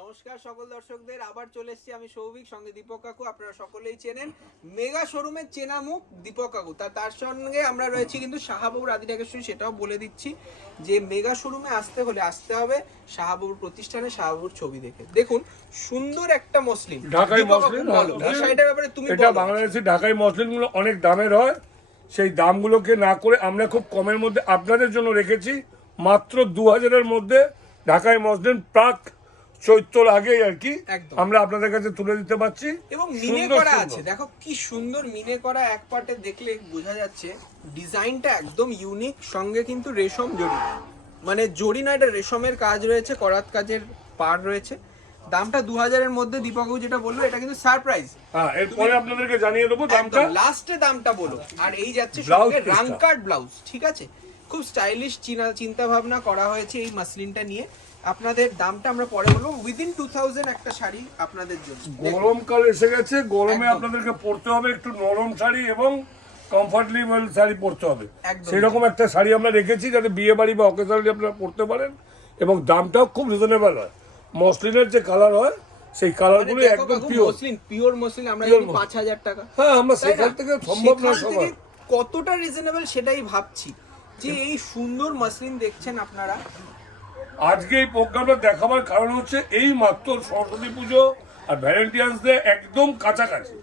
নমস্কার সকল দর্শকদের, আবার চলে এসেছি আমি সৌভিক, সঙ্গে দীপক কাকু। আপনারা সকলেই চেনেন মেগা শোরুমের চেনা মুখ দীপক কাকু। তার সঙ্গে আমরা রয়েছি কিন্তু শাহাবুর আদিনাগেশ্বরী। সেটাও বলে দিচ্ছি যে মেগা শোরুমে আসতে হলে আসতে হবে শাহাবুর প্রতিষ্ঠানে, শাহাবুর ছবি দেখে। দেখুন সুন্দর একটা মসলিন, ঢাকাই মসলিন। এই শাড়িটার ব্যাপারে তুমি এটা বাংলাদেশি ঢাকাই মসলিনগুলো অনেক দামের হয়, সেই দামগুলোকে না করে আমরা খুব কমের মধ্যে আপনাদের জন্য রেখেছি। মাত্র 2000-এর মধ্যে ঢাকাই মসলিন প্রাক চৈত্র আগে আর কি আমরা আপনাদের কাছে তুলে দিতে পারছি। এবং মিনে করা আছে, দেখো কি সুন্দর মিনে করা। এক পার্টে দেখলে বোঝা যাচ্ছে ডিজাইনটা একদম ইউনিক, সঙ্গে কিন্তু রেশম জড়ি, মানে জড়ি না, এটা রেশমের কাজ রয়েছে, করাত কাজের পার রয়েছে। দামটা 2000-এর মধ্যে দীপকবাবু যেটা বললো এটা কিন্তু সারপ্রাইজ। হ্যাঁ, এরপরে আপনাদেরকে জানিয়ে দেবো দামটা, লাস্টে দামটা বলো। আর এই যাচ্ছে সঙ্গে রাংকাট ব্লাউজ, ঠিক আছে? খুব স্টাইলিশ চিন্তা ভাবনা করা হয়েছে এই মাসলিনটা নিয়ে। আপনাদের দামটা আমরা পরে বলবো। উইদিন 2000 একটা শাড়ি আপনাদের জন্য। গরমকাল এসে গেছে, গরমে আপনাদেরকে পরতে হবে একটু নরম শাড়ি এবং কমফর্টেবল শাড়ি পরতে হবে। সেরকম একটা শাড়ি আমরা রেখেছি যাতে বিয়ে বাড়ি বা অকেশনালি আপনারা পরতে পারেন, এবং দামটাও খুব রিজনেবল হয়। মসলিনের যে কালার হয় সেই কালারগুলো একদম পিওর মসলিন। আমরা জানি 5000 টাকা। হ্যাঁ, আমরা সেখান থেকে সম্ভব না সবার। কতটা রিজনেবল সেটাই ভাবছি যে এই সুন্দর মসলিন দেখছেন আপনারা। আজকে এই প্রোগ্রামটা দেখাবার কারণ হচ্ছে এই মাত্র সরস্বতী পুজো আর ভ্যালেন্টাইন্স ডে একদম কাছাকাছি,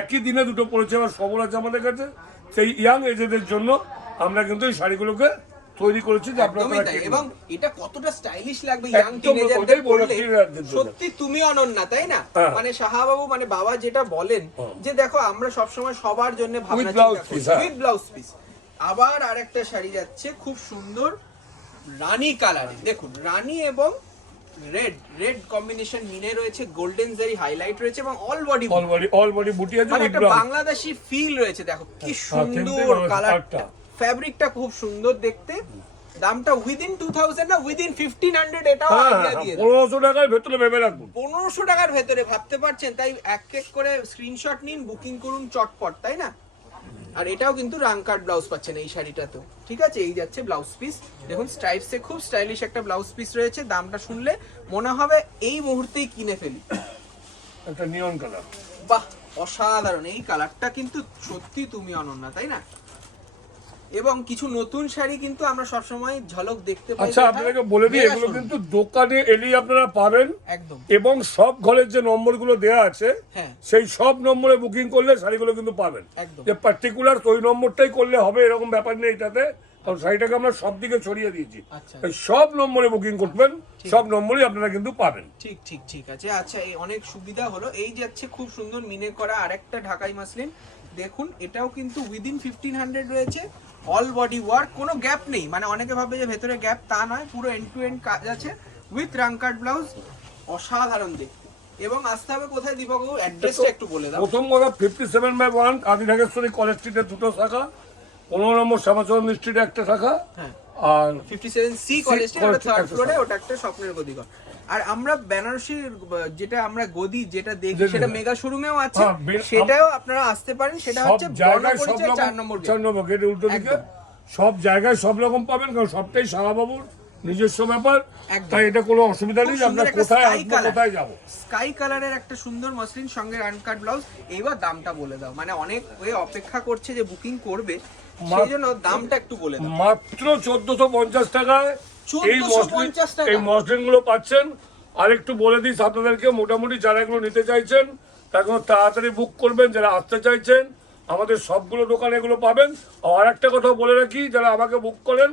একই দিনে দুটো পড়েছে। আবার খবর আছে আমাদের কাছে, সেই ইয়াং এজেদের জন্য আমরা কিন্তু এই শাড়িগুলোকে তৈরি করেছি যে আপনারা, এবং এটা কতটা স্টাইলিশ লাগবে ইয়াং টিনেজারদের পরলে। সত্যি তুমি অনন্যা, তাই না? মানে শাহাবাবু মানে বাবা যেটা বলেন যে দেখো আমরা সব সময় সবার জন্য ভাবনা চিন্তা করি, উইথ ব্লাউজ পিস। আবার আরেকটা শাড়ি যাচ্ছে খুব সুন্দর রানী কালারে। দেখুন রানী এবং রেড কম্বিনেশন মিনে রয়েছে, গোল্ডেন জারি হাইলাইট রয়েছে এবং অল বডি বুটি আছে, মানে একটা বাংলাদেশি ফিল রয়েছে। দেখো কি সুন্দর কালারটা, ফ্যাব্রিকটা খুব সুন্দর দেখতে। দামটা উইদিন 2000 না উইদিন 1500, এটাও আইডিয়া দিয়ে 1500 টাকার ভেতরে ভেবে রাখুন। 1500 টাকার ভেতরে ভাবতে পারছেন? তাই এক এক করে স্ক্রিনশট নিন, বুকিং করুন চটপট, তাই না? আর এটাও কিন্তু রাংকাট ব্লাউজ পাচ্ছেন এই শাড়িটাতেও, ঠিক আছে? এই যাচ্ছে ব্লাউজ পিস, দেখুন স্ট্রাইপসে খুব স্টাইলিশ একটা ব্লাউজ পিস রয়েছে। দামটা শুনলে মনে হবে এই মুহূর্তেই কিনে ফেলি। একটা নিয়ন কালার, বাহ অসাধারণ এই কালারটা, কিন্তু সত্যি তুমি অনন্যা, তাই না? এবং কিছু নতুন শাড়ি কিন্তু আমরা সবসময় ঝলক দেখতে পাই। আচ্ছা, আপনাকে বলে দিই এগুলো কিন্তু দোকানে এলেই আপনারা পাবেন একদম, এবং সব ঘরের যে নম্বরগুলো দেওয়া আছে সেই সব নম্বরে বুকিং করলে শাড়িগুলো কিন্তু পাবেন। যে পার্টিকুলার ওই নম্বরটাই করলে হবে এরকম ব্যাপার নেই এটাতে, কারণ শাড়িটাকে আমরা সব দিকে ছড়িয়ে দিয়েছি। সব নম্বরে বুকিং করবেন, সব নম্বরই আপনারা কিন্তু পাবেন। ঠিক ঠিক ঠিক আছে। আচ্ছা, এই অনেক সুবিধা হলো। এই যাচ্ছে খুব সুন্দর মিনে করা আরেকটা ঢাকাই মাসলিন। দেখুন এটাও কিন্তু উইদিন 1500 রয়েছে, অল বডি ওয়ার্ক, কোনো গ্যাপ নেই। মানে অনেকে ভাবে যে ভেতরে গ্যাপ, তা নয়, পুরো এন্ড টু এন্ড কাজ আছে উইথ রাংকাট ব্লাউজ। অসাধারণ দেখতে। এবং আসতে হবে কোথায় দীপকবাবু? অ্যাড্রেসটা একটু বলে দাও। প্রথম কথা 57/1 আদিনাগেশ্বরী কলেজ স্ট্রিটে দুটো শাখা, 15 নম্বর শ্যামাচরণ স্ট্রিটে একটা শাখা, আর 57C কলেজ স্ট্রিট, ওটা থার্ড ফ্লোরে, ওটা একটা স্বপ্নের গদিঘর। আর আমরা বেনারসির যেটা আমরা গদি যেটা দেখি সেটা মেগা শোরুমেও আছে, সেটাও আপনারা আসতে পারেন। সেটা হচ্ছে বর্ণপরিচয় 4 নম্বর গেটের উল্টো দিকে। সব জায়গায় সব রকম পাবেন, কারণ সবটাই শাহাবাবুর নিজস্ব ব্যাপার, তাই এটা কোনো অসুবিধা নেই। আমরা কোথায় আসবো, কোথায় যাবো। স্কাই কালারের একটা সুন্দর মসলিন, সঙ্গে আনকাট ব্লাউজ। এইবার দামটা বলে দাও, মানে অনেক ওই অপেক্ষা করছে যে বুকিং করবে, সেই জন্য দামটা একটু বলে দাও। মাত্র 1450 টাকায় এই মসলিন গুলো পাচ্ছেন। আর একটু বলে দিই আপনাদেরকে, মোটামুটি যারা এগুলো নিতে চাইছেন এখন তাড়াতাড়ি বুক করবেন। যারা আসতে চাইছেন আমাদের সবগুলো দোকানে এগুলো পাবেন। আর একটা কথা বলে রাখি, যারা আমাকে বুক করেন,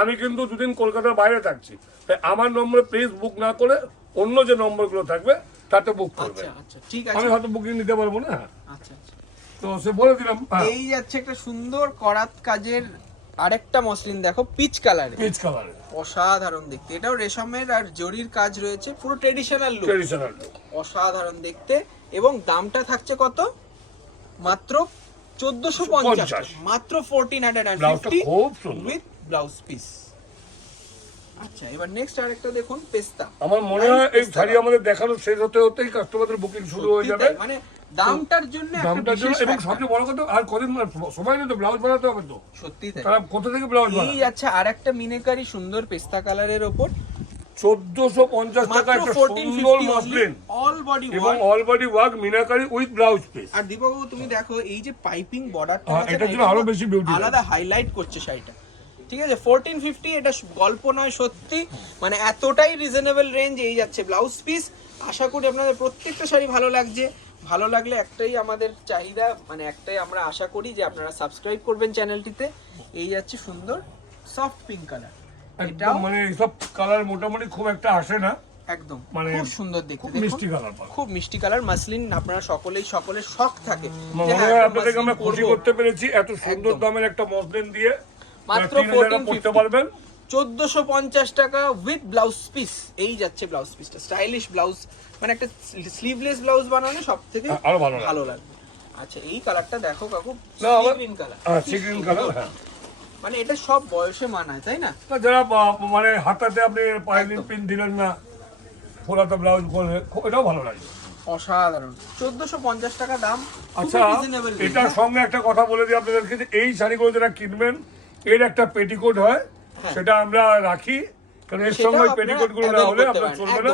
আমি কিন্তু দুদিন কলকাতার বাইরে থাকছি, তাই আমার নম্বরে প্লিজ বুক না করে অন্য যে নম্বরগুলো থাকবে তাতে বুক করবেন। আমি হয়তো বুকিং নিতে পারবো না। আচ্ছা, তো সে বলে দিলাম। এই যাচ্ছে একটা সুন্দর করাত কাজের আরেকটা মসলিন, দেখো পিচ কালারে, অসাধারণ দেখতে। এটাও রেশমের আর জরির কাজ রয়েছে, পুরো ট্রেডিশনাল লুক, অসাধারণ দেখতে। এবং দামটা থাকছে কত? মাত্র 1450, মাত্র 1450 উইথ ব্লাউজ পিস। আচ্ছা, এবার নেক্সট আরেকটা দেখুন, পেস্তা। আমার মনে হয় এই শাড়ি আমাদের দেখানো শেষ হতে হতেই কাস্টমারদের বুকিং শুরু হয়ে যাবে। মানে দামটার জন্য এবং সবচেয়ে বড় কথা, আর কদিন সময় নেই তো, ব্লাউজ বানাতে হবে তো। সত্যি তাই। তারা কোথা থেকে ব্লাউজ বানাবে? এই আচ্ছা, আরেকটা মিনেকারি সুন্দর পেস্তা কালারের ওপর 1450 টাকা একটা সুন্দর মসলিন অল বডি এবং all body work meenakari with blouse piece. আর দীপকবাবু তুমি দেখো এই যে পাইপিং বর্ডারটা আছে এটা জন্য আরো বেশি বিউটি আলাদা হাইলাইট করছে শাড়িটা। ঠিক আছে 1450 এটা গল্প নয় সত্যি, মানে এতটাই রিজনেবল রেঞ্জ। এই যাচ্ছে ব্লাউজ পিস। আশা করি আপনাদের প্রত্যেকটা শাড়ি ভালো লাগছে। ভালো লাগলে একটাই আমাদের চাহিদা, মানে একটাই আমরা আশা করি যে আপনারা সাবস্ক্রাইব করবেন চ্যানেলটিতে। এই যাচ্ছে সুন্দর সফট পিঙ্ক কালার, একদম মানে এইসব কালার মোটামুটি খুব একটা আসে না, একদম মানে খুব সুন্দর দেখতে, খুব মিষ্টি কালার, খুব মিষ্টি কালার মাসলিন। আপনারা সকলের শখ থাকে মনে হয় আপনাদেরকে আমরা খুশি করতে পেরেছি এত সুন্দর দামের একটা মসলিন দিয়ে মাত্র 1450 পারবেন 1450 টাকা উইথ ব্লাউজ পিস। এই যাচ্ছে ব্লাউজ পিসটা, স্টাইলিশ ব্লাউজ, মানে একটা স্লিভলেস ব্লাউজ বানানো সবথেকে আরো ভালো লাগবে। আচ্ছা এই কালারটা দেখো কাকু, green colour, sea green colour, হ্যাঁ মানে এটা সব বয়সে মানায় তাই না? যারা মানে হাতাতে আপনি পাইলিং পিন দিলেন না, ফোলাতে ব্লাউজ করলে এটাও ভালো লাগে, অসাধারণ। 1450 টাকা দাম। আচ্ছা এটার সঙ্গে একটা কথা বলে দিই আপনাদেরকে, যে এই শাড়িগুলো যারা কিনবেন এর একটা পেটিকোট হয়, সেটা আমরা রাখি, কারণ এর সঙ্গে পেটিকোট গুলো না হলে আপনার চলবে না।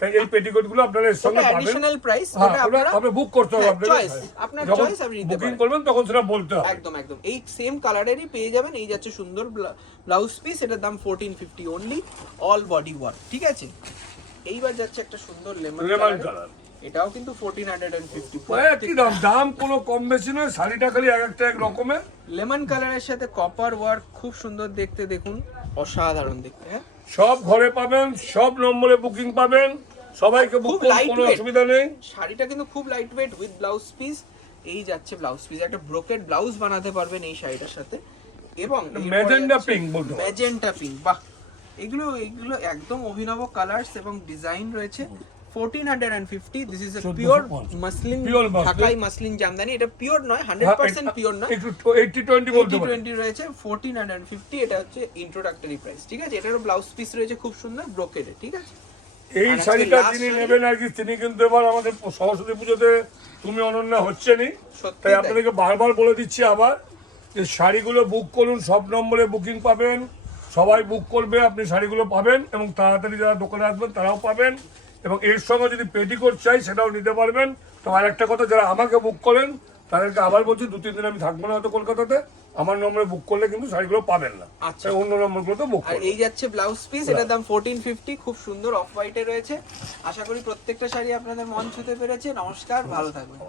তাই এই পেটিকোট গুলো আপনারা এর সঙ্গে পাবেন, অ্যাডিশনাল প্রাইস। আপনি বুক করতে হবে, আপনার চয়েস, আপনি নিতে বুকিং করবেন তখন সেটা বলতে হবে। একদম একদম এই সেম কালারেরই পেয়ে যাবেন। এই যাচ্ছে সুন্দর ব্লাউজ পিস, এটার দাম 1450 অনলি, অল বডি ওয়ার্ক। ঠিক আছে এইবার যাচ্ছে একটা সুন্দর লেমন কালার, এটাও কিন্তু 1450। একই দাম কোনো কম বেশি নয়, শাড়িটা খালি একটা এক রকমের। লেমন কালারের সাথে কপার ওয়ার্ক, খুব সুন্দর দেখতে, দেখুন অসাধারণ দেখতে। হ্যাঁ সব ঘরে পাবেন, সব নম্বরে বুকিং পাবেন, সবাইকে বুক করতে কোনো অসুবিধা নেই। শাড়িটা কিন্তু খুব light weight with blouse piece. এই যাচ্ছে ব্লাউজ পিস, একটা ব্রোকেড ব্লাউজ বানাতে পারবেন এই শাড়িটার সাথে। এবং ম্যাজেন্টা পিঙ্ক বলতে, ম্যাজেন্টা পিঙ্ক, বাহ, এগুলো একদম অভিনব কালার্স এবং ডিজাইন রয়েছে। 1450। This is a pure muslin, ঢাকাই মাসলিন জামদানি। এটা পিওর নয়, 100% পিওর নয়, একটু 80-20 বলতে পারেন। 80-20 রয়েছে। 1450 এটা হচ্ছে ইন্ট্রোডাক্টরি প্রাইস। ঠিক আছে এটারও ব্লাউজ পিস রয়েছে খুব সুন্দর ব্রোকেডে। ঠিক আছে এই শাড়িটা যিনি নেবেন আর কি, তিনি কিন্তু এবার আমাদের সরস্বতী পুজোতে তুমি অনন্যা হচ্ছে নি, তাই আপনাদেরকে বারবার বলে দিচ্ছি আবার যে শাড়িগুলো বুক করুন, সব নম্বরে বুকিং পাবেন, সবাই বুক করবে, আপনি শাড়িগুলো পাবেন এবং তাড়াতাড়ি যারা দোকানে আসবেন তারাও পাবেন। এবং এর সঙ্গে যদি পেটিকোট চাই সেটাও নিতে পারবেন। তো আর একটা কথা, যারা আমাকে বুক করেন তাদেরকে আবার বলছি, 2-3 দিন আমি থাকবো না হয়তো কলকাতাতে, আমার নম্বরে বুক করলে কিন্তু শাড়িগুলো পাবেন না, আচ্ছা অন্য নম্বরগুলো তো বুক করবেন। এই যাচ্ছে ব্লাউজ পিস, এটার দাম 1450, খুব সুন্দর অফ হোয়াইটে রয়েছে। আশা করি প্রত্যেকটা শাড়ি আপনাদের মন ছুঁতে পেরেছে। নমস্কার, ভালো থাকবেন।